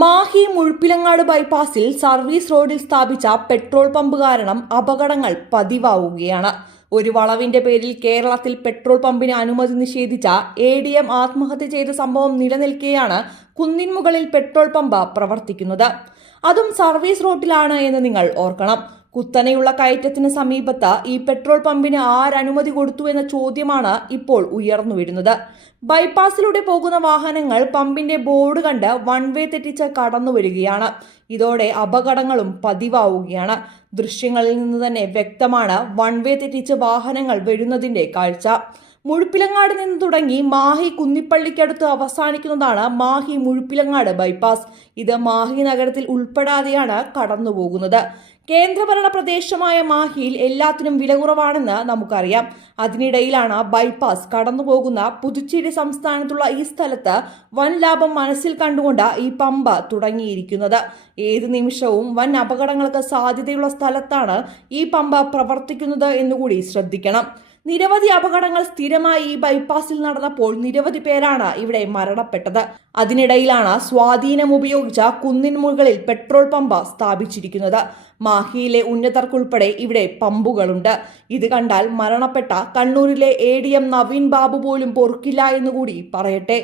Mahe Muzhappilangad ബൈപ്പാസിൽ service റോഡിൽ സ്ഥാപിച്ച petrol pump കാരണം അപകടങ്ങൾ പതിവാവുകയാണ്. ഒരു വളവിന്റെ പേരിൽ കേരളത്തിൽ പെട്രോൾ പമ്പിന് അനുമതി നിഷേധിച്ച എ ഡി എം ആത്മഹത്യ ചെയ്ത സംഭവം നിലനിൽക്കെയാണ് കുന്നിൻമുകളിൽ പെട്രോൾ പമ്പ് പ്രവർത്തിക്കുന്നത്. അതും സർവീസ് റോഡിലാണ് എന്ന് നിങ്ങൾ ഓർക്കണം. കുത്തനെയുള്ള കയറ്റത്തിന് സമീപത്ത് ഈ പെട്രോൾ പമ്പിന് ആരനുമതി കൊടുത്തു എന്ന ചോദ്യമാണ് ഇപ്പോൾ ഉയർന്നു വരുന്നത്. ബൈപ്പാസിലൂടെ പോകുന്ന വാഹനങ്ങൾ പമ്പിന്റെ ബോർഡ് കണ്ട് വൺ വേ തെറ്റിച്ച് കടന്നു വരികയാണ്. ഇതോടെ അപകടങ്ങളും പതിവാവുകയാണ്. ദൃശ്യങ്ങളിൽ നിന്ന് തന്നെ വ്യക്തമാണ് വൺ വേ തെറ്റിച്ച് വാഹനങ്ങൾ വരുന്നതിന്റെ കാഴ്ച. മുഴുപ്പിലങ്ങാട് നിന്ന് തുടങ്ങി മാഹി കുന്നിപ്പള്ളിക്കടുത്ത് അവസാനിക്കുന്നതാണ് മാഹി മുഴുപ്പിലങ്ങാട് ബൈപ്പാസ്. ഇത് മാഹി നഗരത്തിൽ ഉൾപ്പെടാതെയാണ് കടന്നുപോകുന്നത്. കേന്ദ്രഭരണ പ്രദേശമായ മാഹിയിൽ എല്ലാത്തിനും വില കുറവാണെന്ന് നമുക്കറിയാം. അതിനിടയിലാണ് ബൈപ്പാസ് കടന്നുപോകുന്ന പുതുച്ചേരി സംസ്ഥാനത്തുള്ള ഈ സ്ഥലത്ത് വൻ ലാഭം മനസ്സിൽ കണ്ടുകൊണ്ട് ഈ പമ്പ തുടങ്ങിയിരിക്കുന്നത്. ഏത് നിമിഷവും വൻ അപകടങ്ങൾക്ക് സാധ്യതയുള്ള സ്ഥലത്താണ് ഈ പമ്പ പ്രവർത്തിക്കുന്നത് എന്നുകൂടി ശ്രദ്ധിക്കണം. നിരവധി അപകടങ്ങൾ സ്ഥിരമായി ഈ ബൈപ്പാസിൽ നടന്നപ്പോൾ നിരവധി പേരാണ് ഇവിടെ മരണപ്പെട്ടത്. അതിനിടയിലാണ് സ്വാധീനം ഉപയോഗിച്ച കുന്നിൻ മുകളിൽ പെട്രോൾ പമ്പ് സ്ഥാപിച്ചിരിക്കുന്നത്. മാഹിയിലെ ഉന്നതർക്കുൾപ്പെടെ ഇവിടെ പമ്പുകളുണ്ട്. ഇത് കണ്ടാൽ മരണപ്പെട്ട കണ്ണൂരിലെ A D M Naveen Babu പോലും പൊറുക്കില്ല എന്നുകൂടി പറയട്ടെ.